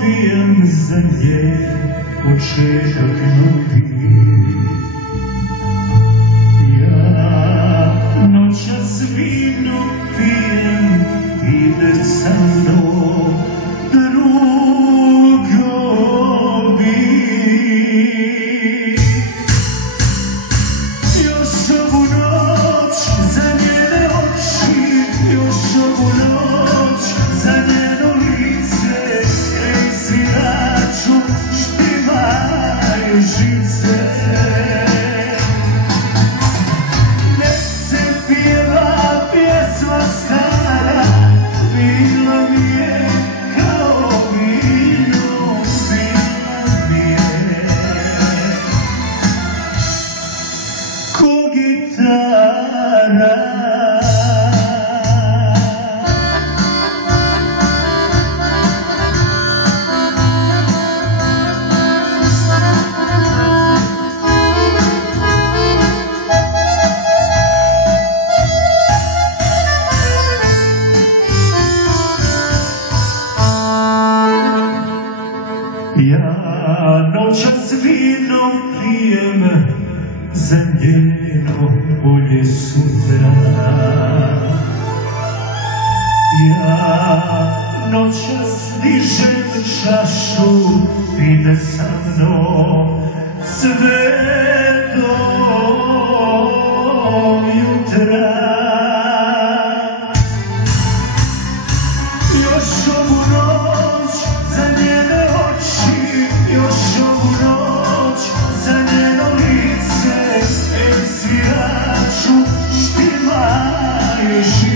pijem za nje početak novi. Ja noćas vino pijem, ide sa mnom drugovi. Još ovu noć za njene oči, još ovu noć za njeno lice, sviraću štimaju žice. Nek se pjeva pjesma stara, bila mi je kao vino, bila mi je ko gitara. Ja noćas vino pijem za njeno bolje sutra. Ja noćas dižem čašu, ide sa mnom sve do jutra. Još ovu noć za njene oči, još ovu noć za njeno lice, sviraću štimaju žice.